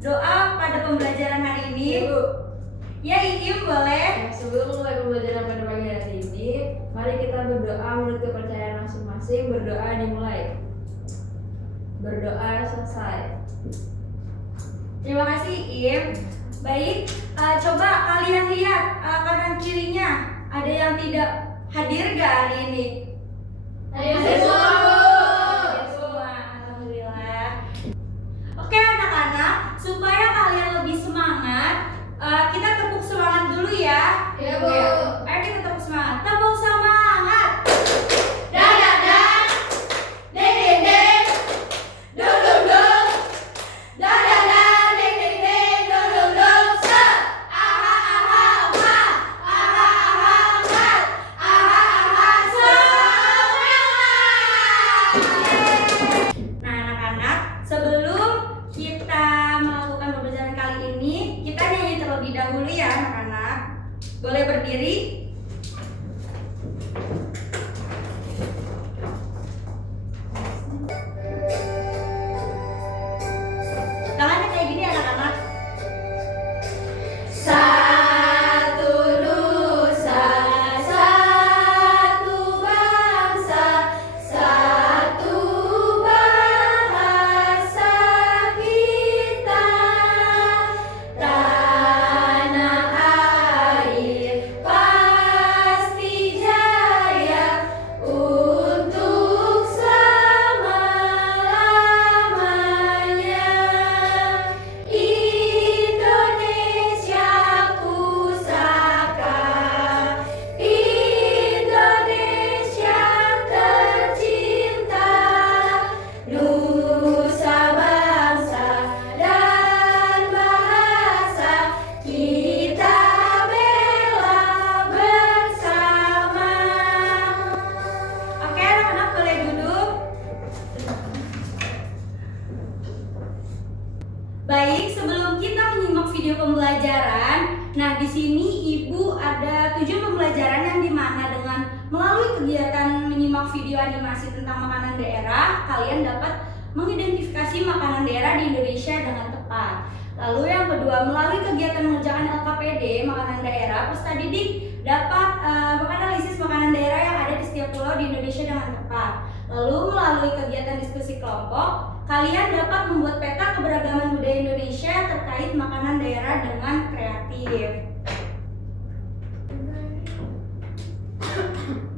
doa pada pembelajaran hari ini? Ibu. Ya, Iim boleh. Sebelum mulai pembelajaran pada pagi hari ini, mari kita berdoa menurut kepercayaan masing-masing. Berdoa dimulai. Berdoa selesai. Terima kasih, Iim. Baik, coba kalian lihat kanan kirinya. Ada yang tidak hadir gak hari ini? Hadir semua, Bu. Hadir semua, alhamdulillah. Oke anak-anak, supaya kalian lebih semangat, kita tepuk semangat dulu ya. Iya, Bu. Ayo kita tepuk semangat. Tepuk semangat. Dak dak dak. Ding ding ding. Dung dung dung. Dak dak dak. Ding ding ding. Dung dung dung. Se. Aha aha aha. Aha aha aha. Aha aha semangat. Nah anak-anak, sebelum kita melakukan pembelajaran kali ini, kita nyanyi terlebih dahulu ya anak-anak. Boleh berdiri? Tangannya kayak gini anak-anak. Satu nusa, satu bangsa, satu bahasa kita. Tanah air pasti jaya untuk selama-lamanya. Indonesia pusaka, Indonesia tercinta, nusa bangsa dan bahasa kita bela bersama. Oke anak-anak boleh duduk. Baik, sebelum kita menyimak video pembelajaran, nah di sini Ibu ada 7 pembelajaran yang dimana dengan melalui kegiatan menyimak video animasi tentang makanan daerah, kalian dapat mengidentifikasi makanan daerah di Indonesia dengan tepat. Lalu yang kedua, melalui kegiatan mengerjakan LKPD makanan daerah, peserta didik dapat menganalisis makanan daerah yang ada di setiap pulau di Indonesia dengan tepat. Lalu melalui kegiatan diskusi kelompok, kalian dapat membuat peta keberagaman budaya Indonesia terkait makanan daerah dengan kreatif.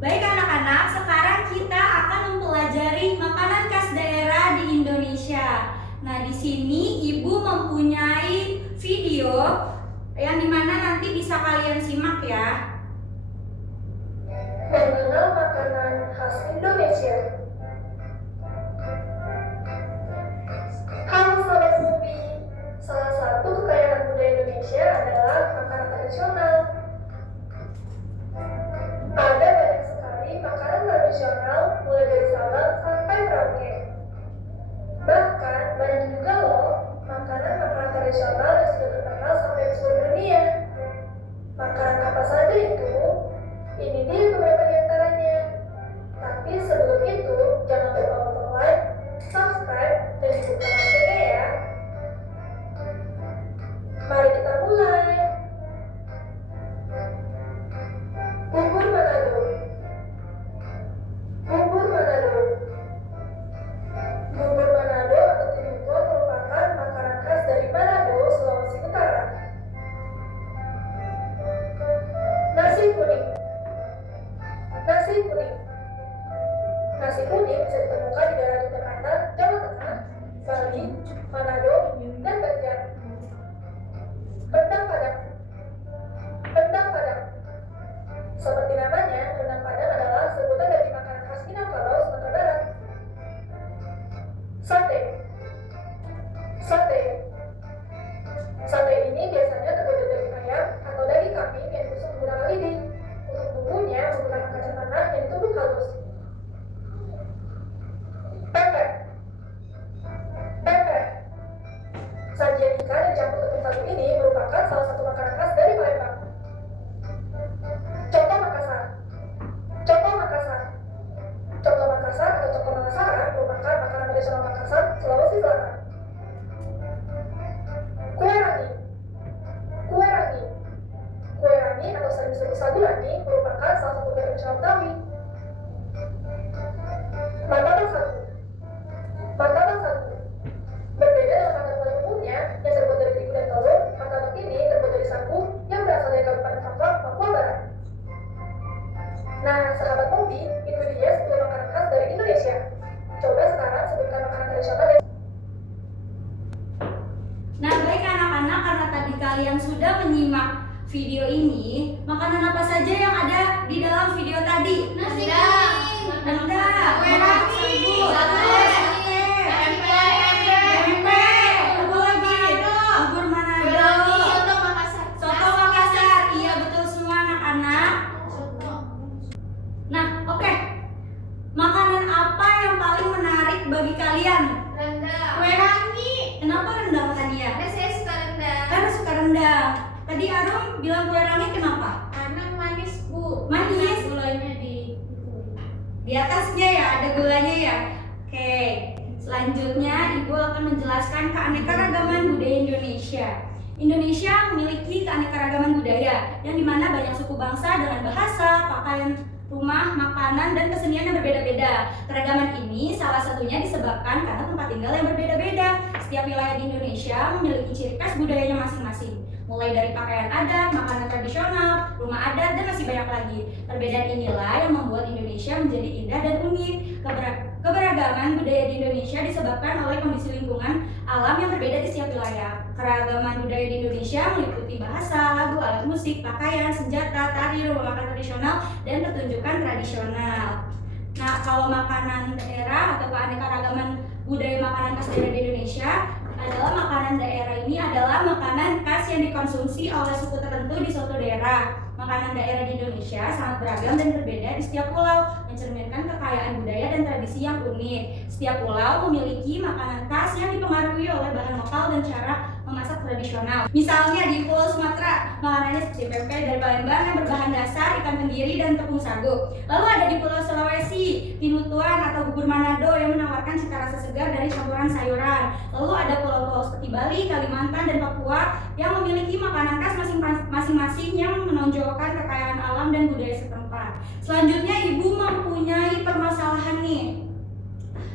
Baik anak-anak, sekarang kita akan mempelajari makanan khas daerah di Indonesia. Nah, di sini Ibu mempunyai video yang dimana nanti bisa kalian simak ya. Mengenal makanan khas Indonesia. Halo Sobat Bumi, salah satu kekayaan budaya Indonesia adalah makanan tradisional. Ada banyak sekali makanan tradisional mulai dari salad sampai Merauke. Bahkan banyak juga loh makanan-makanan tradisional yang sudah terkenal sampai ke seluruh dunia. Makanan apa saja itu? Ini dia beberapa di antaranya. Tapi sebelum itu, jangan lupa untuk like, subscribe, dan juga loncengnya ya. Mari kita mulai. Bubur Manado. Bubur Manado. Bubur Manado atau tinumpul merupakan makanan khas dari Manado, Sulawesi Utara. Nasi kuning. Nasi kuning. Nasi kuning bisa ditemukan di daerah Yogyakarta, Jawa Tengah, Bali, Manado, dan Banjar. Rendang Padang. Rendang Padang. Seperti namanya, rendang Padang adalah sebutan dari makanan khas Minangkabau, Sumatera Barat. Sate. Sate. Sate ini biasanya terbuat dari daging ayam atau daging kambing yang ditusuk menggunakan lidi. Untuk bumbunya menggunakan kacang tanah yang ditumbuk halus. Pepes. Pepes. Sajian ikan yang dicampur tepung sagu ini merupakan salah satu makanan khas dari Palembang. Coto Makassar. Coto Makassar. Coto Makassar atau coto Makassar merupakan makanan tradisional Makassar, Sulawesi Selatan. tadi kalian sudah menyimak video ini, makanan apa saja yang ada di dalam video tadi? Nasi kuning, Rendang, kue rangi, sate, tempe, apa lagi? Bubur Manado, soto Makassar. soto Makassar. Iya betul semua anak-anak. Nah, oke. Makanan apa yang paling menarik bagi kalian? Rendang. Kue rangi. Kenapa rendang tadi ya? Karena saya suka rendang. Karena suka rendang. Tadi Arum bilang kue rangi kenapa? Karena manis, Bu. Manis? Gulanya Di atasnya ya, ada gulanya ya. Oke, selanjutnya Ibu akan menjelaskan keanekaragaman budaya Indonesia. Indonesia memiliki keanekaragaman budaya yang dimana banyak suku bangsa dengan bahasa, pakaian, rumah, makanan, dan kesenian yang berbeda-beda. Keragaman ini salah satunya disebabkan karena tempat tinggal yang berbeda-beda. Setiap wilayah di Indonesia memiliki ciri khas budayanya masing-masing. Mulai dari pakaian adat, makanan tradisional, rumah adat, dan masih banyak lagi. Perbedaan inilah yang membuat Indonesia menjadi indah dan unik. Keberagaman budaya di Indonesia disebabkan oleh kondisi lingkungan alam yang berbeda di setiap wilayah. Keragaman budaya di Indonesia meliputi bahasa, lagu, alat musik, pakaian, senjata, tari, rumah makan tradisional, dan pertunjukan tradisional. Nah, kalau makanan daerah atau keanekaragaman budaya makanan khas daerah di Indonesia adalah makanan daerah ini adalah makanan khas yang dikonsumsi oleh suku tertentu di suatu daerah. Makanan daerah di Indonesia sangat beragam dan berbeda di setiap pulau, mencerminkan kekayaan budaya dan tradisi yang unik. Setiap pulau memiliki makanan khas yang dipengaruhi oleh bahan lokal dan cara memasak tradisional. Misalnya di Pulau Sumatera, makanannya seperti pempek dari Palembang yang berbahan dasar ikan tenggiri dan tepung sagu. Lalu ada di Pulau Sulawesi, pinutuan atau bubur Manado yang menawarkan cita rasa segar dari campuran sayuran. Lalu ada pulau-pulau seperti Bali, Kalimantan, dan Papua yang memiliki makanan khas masing-masing yang menonjolkan kekayaan alam dan budaya setempat. Selanjutnya Ibu mempunyai permasalahan nih.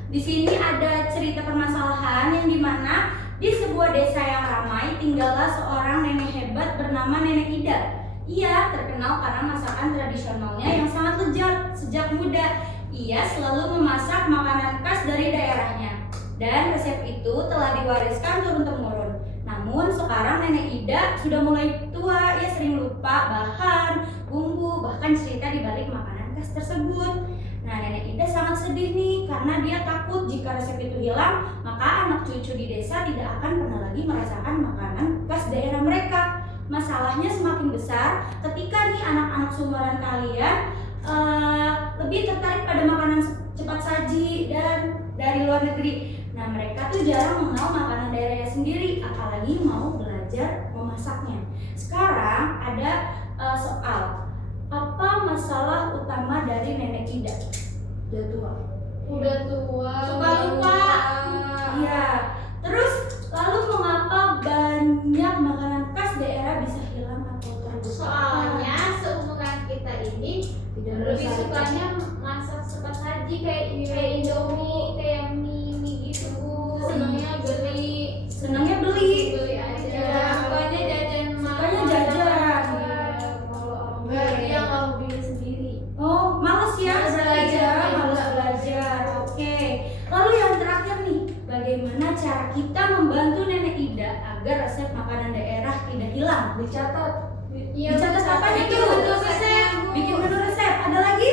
Di sini ada cerita permasalahan yang dimana di sebuah desa yang ramai tinggallah seorang nenek hebat bernama Nenek Ida. Ia terkenal karena masakan tradisionalnya yang sangat lezat. Sejak muda, ia selalu memasak makanan khas dari daerahnya. Dan resep itu telah diwariskan turun-temurun. Namun sekarang Nenek Ida sudah mulai tua, ia sering lupa bahan, bumbu, bahkan cerita di balik makanan khas tersebut. Nah, Nenek Ida sangat sedih nih karena dia takut jika resep itu hilang, maka anak cucu di desa tidak akan pernah lagi merasakan makanan khas daerah mereka. Masalahnya semakin besar ketika nih anak-anak seumuran kalian lebih tertarik pada makanan cepat saji dan dari luar negeri. Nah, mereka tuh jarang mengenal makanan daerahnya sendiri, apalagi mau belajar memasaknya. Sekarang ada soal. Apa masalah utama dari Nenek Ida? Udah tua. Suka lupa. Iya. Terus lalu mengapa banyak makanan khas daerah bisa hilang atau terlupa? Soalnya seumuran kita ini lebih sukanya masak cepat saji kayak Indomie, kayak mie gitu, Bu. Senangnya beli aja. Sukanya jajan. Dia nggak mau beli sendiri. Oh, males ya belajar. Oke. Lalu yang terakhir nih, bagaimana cara kita membantu Nenek Ida agar resep makanan daerah tidak hilang? Dicatat. Dicatat apa itu? Bikin menu resep. Ada lagi?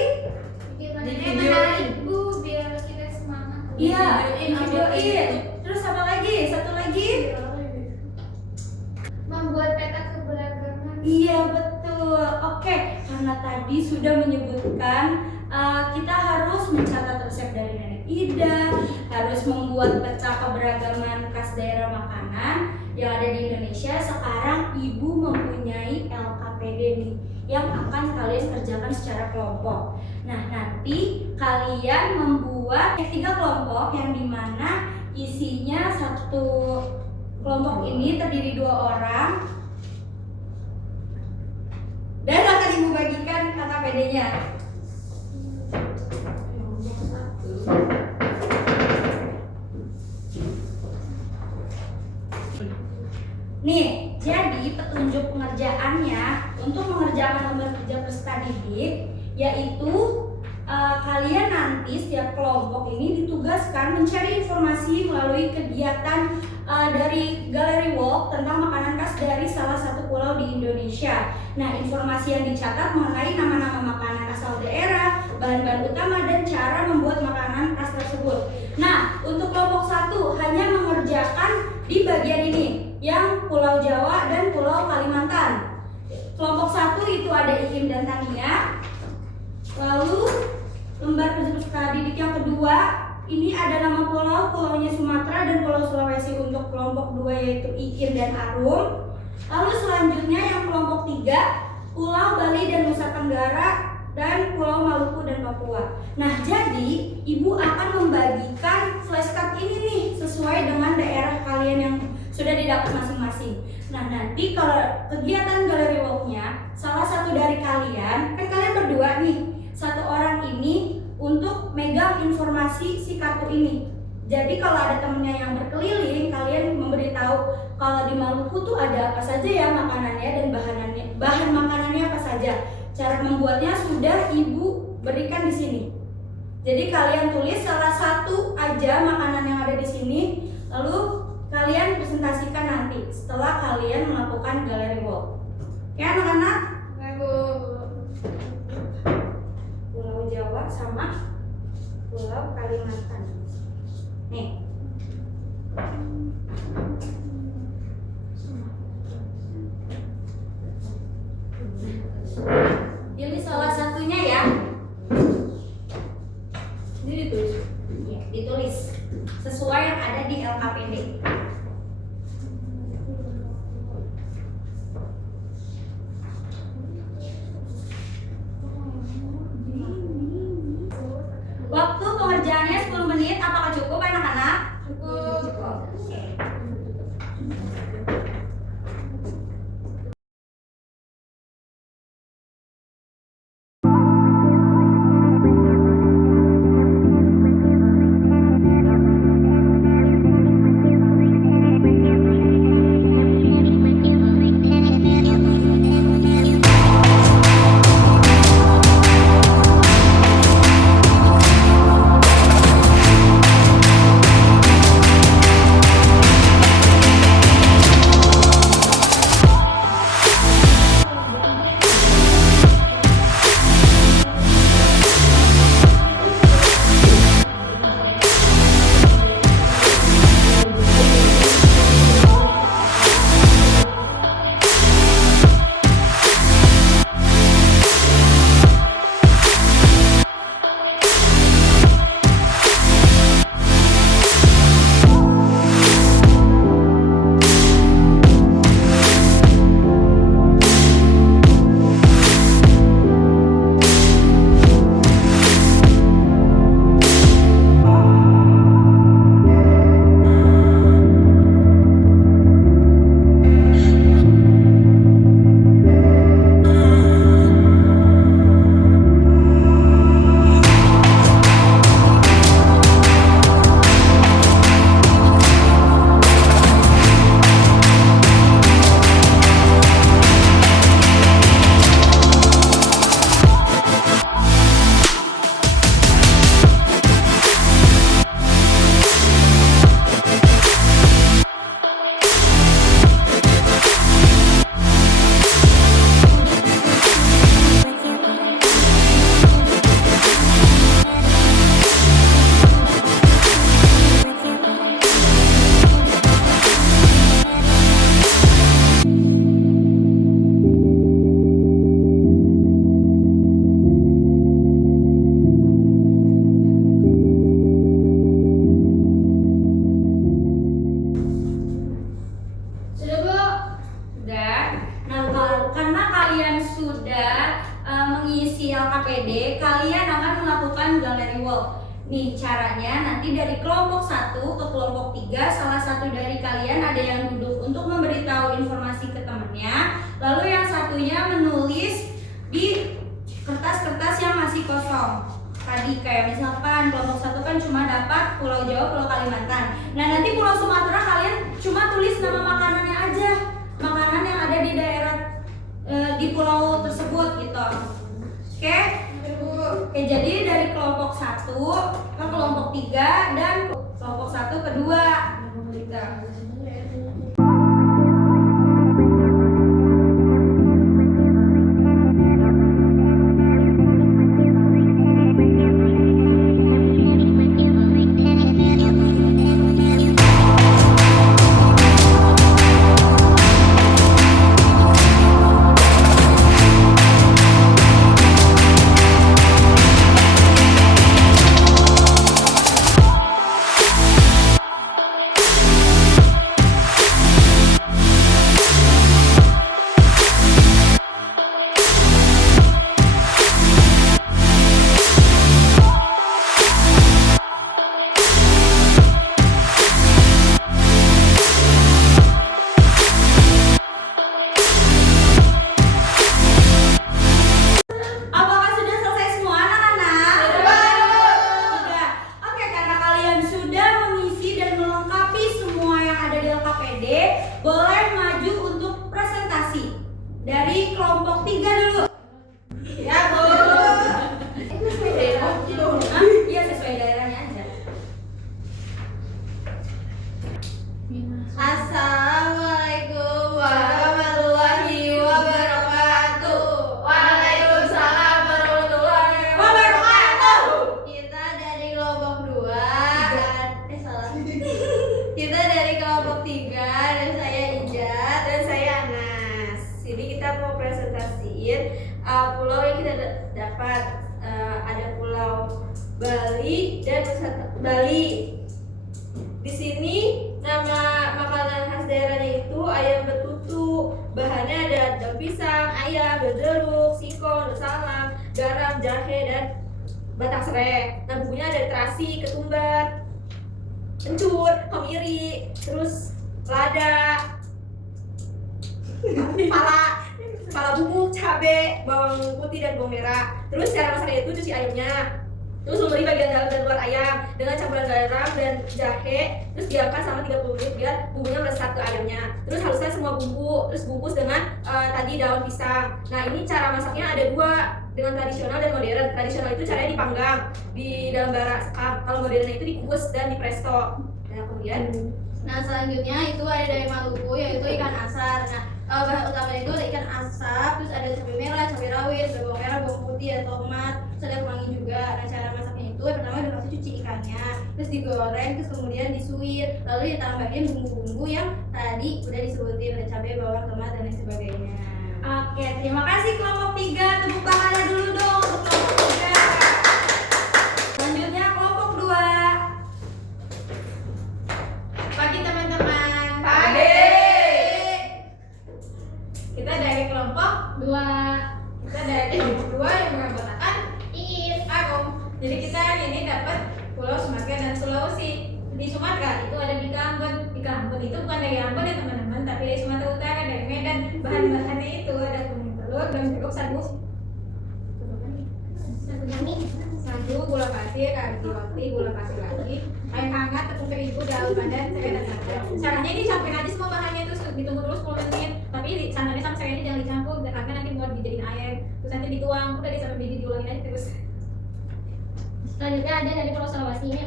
Menarik, Bu, biar kita semangat. Iya, videoin. Terus apa lagi? Satu lagi? Membuat peta keberagaman. Iya betul. Oke, karena tadi sudah menyebutkan kita harus mencatat resep dari Nenek Ida, harus membuat peta keberagaman khas daerah makanan yang ada di Indonesia. Sekarang Ibu mempunyai LKPD nih yang akan kalian kerjakan secara kelompok. Nah, nanti kalian membuat 3 kelompok yang dimana isinya satu kelompok ini terdiri 2 orang dan akan Ibu bagikan LKPD-nya. Nih, jadi petunjuk pengerjaannya untuk mengerjakan lembar kerja peserta didik yaitu kalian nanti setiap kelompok ini ditugaskan mencari informasi melalui kegiatan dari Gallery Walk tentang makanan khas dari salah satu pulau di Indonesia. Nah, informasi yang dicatat mengenai nama-nama makanan asal daerah, bahan-bahan utama, dan cara membuat makanan khas tersebut. Nah, untuk kelompok 1 hanya mengerjakan di bagian ini, yang Pulau Jawa dan Pulau Kalimantan. Kelompok 1 itu ada Iim dan Tania. Lalu lembar peserta didik yang kedua, ini ada nama pulau, pulaunya Sumatera dan Pulau Sulawesi untuk kelompok 2 yaitu Iim dan Arum. Lalu selanjutnya yang kelompok 3, Pulau Bali dan Nusa Tenggara dan Pulau Maluku dan Papua. Nah, jadi Ibu akan membagikan flashcard ini nih sesuai dengan daerah kalian yang sudah didapat masing-masing. Nah, nanti kalau kegiatan gallery walk-nya, salah satu dari kalian, kan kalian berdua nih, satu orang ini untuk megang informasi si kartu ini. Jadi kalau ada temennya yang berkeliling, kalian memberitahu kalau di Maluku tuh ada apa saja ya makanannya dan bahan makanannya apa saja. Cara membuatnya sudah Ibu berikan di sini. Jadi kalian tulis salah satu aja makanan yang ada di sini, lalu kalian presentasikan nanti setelah kalian melakukan gallery walk. Ya anak-anak? Pulau Jawa sama Pulau Kalimantan. Nih. Pilih salah satunya ya. Ini ditulis. Ya, ditulis sesuai yang ada di LKPD. Waktu pengerjaannya 10 menit, apakah cukup anak-anak? Cukup. Oke. LKPD, kalian akan melakukan gallery walk. Nih caranya, nanti dari kelompok 1 ke kelompok 3, salah satu dari kalian ada yang duduk untuk memberitahu informasi ke temannya, lalu yang satunya menulis di kertas-kertas yang masih kosong. Tadi kayak misalkan kelompok 1 kan cuma dapat Pulau Jawa, Pulau Kalimantan. Nah nanti Pulau Sumatera kalian cuma tulis nama makanannya aja, makanan yang ada di daerah di pulau tersebut gitu. Oke? Oke, jadi dari kelompok 1 ke kelompok 3 dan kelompok 1 ke 2. kelompok 3 dan saya Ija dan saya Anas. Sini kita mau presentasiin pulau yang kita dapat. Ada Pulau Bali dan Bali. Di sini nama makanan khas daerahnya itu ayam betutu. Bahannya ada daun pisang, ayam, daun jeruk, singkong, daun salam, garam, jahe, dan batang serai. Nah, bumbunya ada terasi, ketumbar, kencur, kemiri, terus lada, pala bubuk, cabai, bawang putih dan bawang merah. Terus cara masaknya itu cuci ayamnya, terus lumuri bagian dalam dan luar ayam dengan campuran garam dan jahe. Terus diamkan selama 30 menit biar bumbunya meresap ke ayamnya. Terus haluskan semua bumbu, terus bungkus dengan tadi daun pisang. Nah, ini cara masaknya ada dua, dengan tradisional dan modern. Tradisional itu caranya dipanggang di dalam bara sekam. Kalau modern itu dikukus dan dipresto. Nah, kemudian selanjutnya itu ada dari Maluku, yaitu ikan asar. Bahan utamanya itu ada ikan asap, terus ada cabai merah, cabai rawit, bawang merah, bawang putih, dan tomat, terus ada kemangi juga. Nah, cara masaknya itu yang pertama udah pasti cuci ikannya, terus digoreng, terus kemudian disuir, lalu ditambahin bumbu-bumbu yang tadi udah disebutin, ada cabai, bawang, tomat, dan lain sebagainya. Oke, terima kasih kelompok 3. Tepuk tangannya dulu dong untuk kelompok 3. Selanjutnya kelompok 2. pagi teman-teman. Pagi. Kita dari kelompok 2. Kita dari kelompok 2 yang beranggotakan Iis, Agung. Jadi kita hari ini dapat Pulau Sumatera dan Sulawesi. Di Sumatera itu ada Bika Ambon. Bika Ambon itu bukan dari Ambon ya teman-teman, tapi dari Sumatera Utara, dari Medan. Bahan-bahannya itu ada kuning telur, daun jeruk, sagu, gula pasir, kaldu roti, gula pasir lagi, air hangat, tepung terigu, daun pandan, serai, dan santan. Caranya ini campurin aja semua bahannya, terus ditunggu dulu 10 menit. Tapi santannya sama serainya jangan dicampur, karena nanti mau dijadiin air. Terus nanti dituang, udah sampai diulangin aja terus. Selanjutnya ada dari Pulau Sulawesi, ini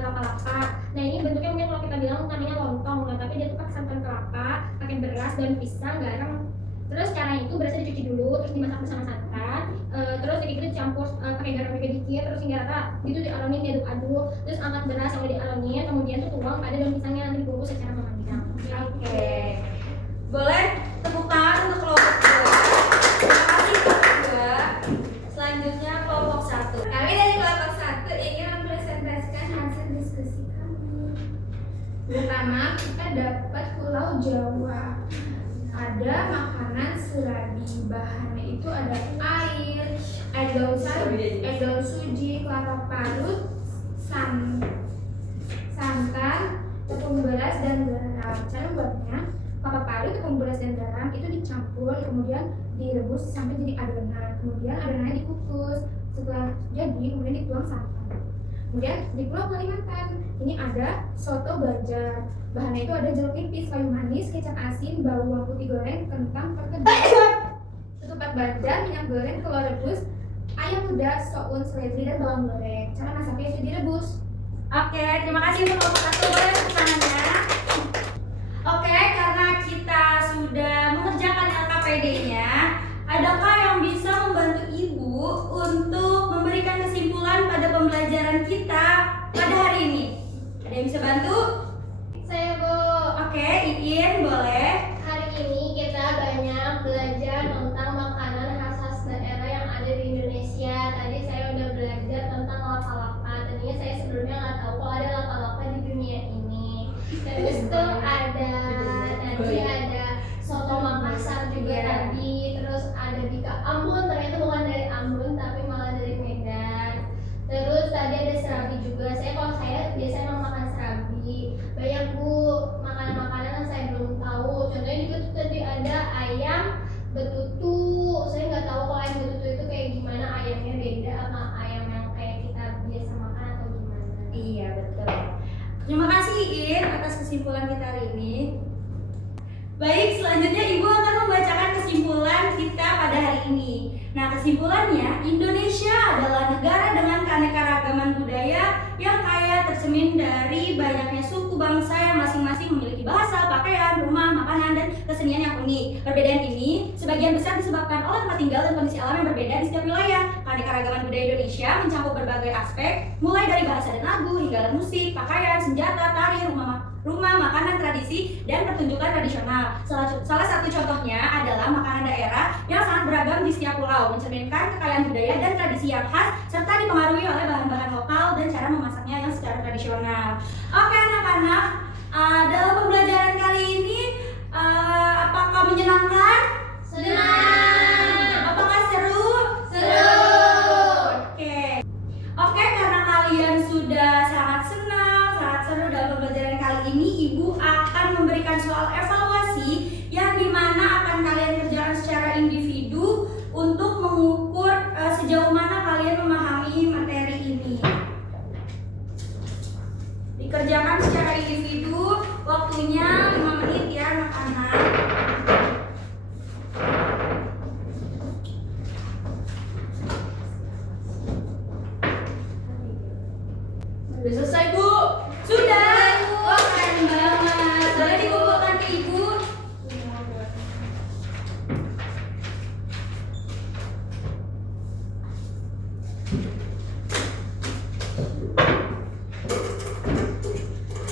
lapa-lapa. Nah, ini bentuknya mungkin kalau kita bilang namanya lontong, nah tapi dia tuh pakai santan kelapa, pakai beras, daun pisang, garam. Terus caranya itu berasnya dicuci dulu, terus dimasak bersama santan, terus itu dicampur pakai garam juga dikit, terus hingga rata, itu diaromin, diaduk-aduk, terus angkat beras yang udah diaromin, kemudian tuh tuang pada daun pisangnya, nanti dibungkus secara memanjang. Oke. Boleh tepuk tangan untuk kelompok 2. Terima kasih kelompok 2. Selanjutnya kelompok 1. Kami dari kelompok 1 ingin mempresentasikan hasil diskusi kami. Pertama, kita dapat Pulau Jawa. Ada makanan surabi, bahannya itu ada air daun sawi, daun suji, kelapa parut, santan, tepung beras, dan garam. Cara buatnya, kelapa parut, tepung beras, dan garam itu dicampur, kemudian direbus sampai jadi adonan. Kemudian adonannya dikukus. Setelah jadi, kemudian dituang santan. Kemudian di Pulau Kalimantan ini ada soto Banjar. Bahannya itu ada jeruk nipis, kayu manis, kecap asin, bawang putih goreng, kentang, perkedel, ketupat Banjar, minyak goreng, telur rebus, ayam muda, soun, seledri, dan bawang goreng. Cara masaknya itu direbus. Oke, terima kasih untuk kelompok 1. Boleh tepuk tangannya. Oke, karena kita sudah mengerjakan LKPD-nya, adakah yang bisa membantu Ibu untuk memberikan kesimpulan pada pembelajaran kita pada hari ini? Ada yang bisa bantu? Saya Bu. Oke, Iin boleh. Hari ini kita banyak belajar tentang makanan khas daerah yang ada di Indonesia. Tadi saya udah belajar tentang lapa-lapa. Tadinya saya sebelumnya nggak tahu kalau ada lapa-lapa di dunia ini. Terus tuh ada soto Makassar juga tadi. Terus ada Bika Ambon, ternyata bukan dari Ambon tapi malah dari Medan. Terus tadi ada serabi juga. Kalau saya biasanya emang makan serabi. Banyak Bu makanan-makanan yang saya belum tahu. Contohnya juga tuh tadi ada ayam betutu. Saya nggak tahu kalau ayam betutu itu kayak gimana, ayamnya beda sama ayam yang kayak kita biasa makan atau gimana. Iya, betul. Terima kasih Iin atas kesimpulan kita hari ini. Baik, selanjutnya Ibu akan membacakan kesimpulan kita pada hari ini. Nah, kesimpulannya, Indonesia adalah negara dengan keanekaragaman budaya yang kaya tercermin dari banyaknya suku bangsa yang masing-masing memiliki bahasa, pakaian, rumah, makanan, dan kesenian yang unik. Perbedaan ini sebagian besar disebabkan oleh tempat tinggal dan kondisi alam yang berbeda di setiap wilayah. Keanekaragaman budaya Indonesia mencakup berbagai aspek, mulai dari bahasa dan lagu hingga alat musik, pakaian, senjata, tari, rumah, makanan, tradisi dan pertunjukan tradisional. Salah satu contohnya adalah makanan daerah yang sangat beragam di setiap pulau, mencerminkan kekayaan budaya dan tradisi yang khas serta dipengaruhi oleh bahan-bahan lokal dan cara memasaknya yang secara tradisional. Oke anak-anak, dalam pembelajaran kali ini apakah menyenangkan? Senang. Apakah seru? Seru. Oke, karena kalian sudah sangat senang, sangat seru dalam pembelajaran kali ini, Ibu akan memberikan soal evaluasi yang dimana akan kalian kerjakan secara individu untuk mengukur sejauh mana kalian memahami materi ini. Dikerjakan secara individu, waktunya 5 menit ya anak-anak. Sudah selesai, Bu. Sudah? Wah, keren banget. Boleh dikumpulkan ke Ibu?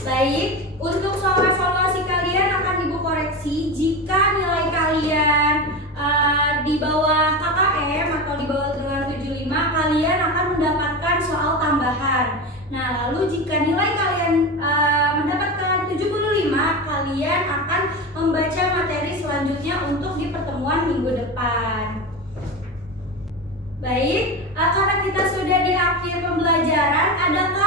Baik, untuk soal evaluasi kalian akan Ibu koreksi jika nilai kalian di bawah KKM atau di bawah dengan 75, kalian akan mendapatkan soal tambahan. Nah, lalu jika nilai kalian mendapatkan 75, kalian akan membaca materi selanjutnya untuk di pertemuan minggu depan. Baik, karena kita sudah di akhir pembelajaran, adakah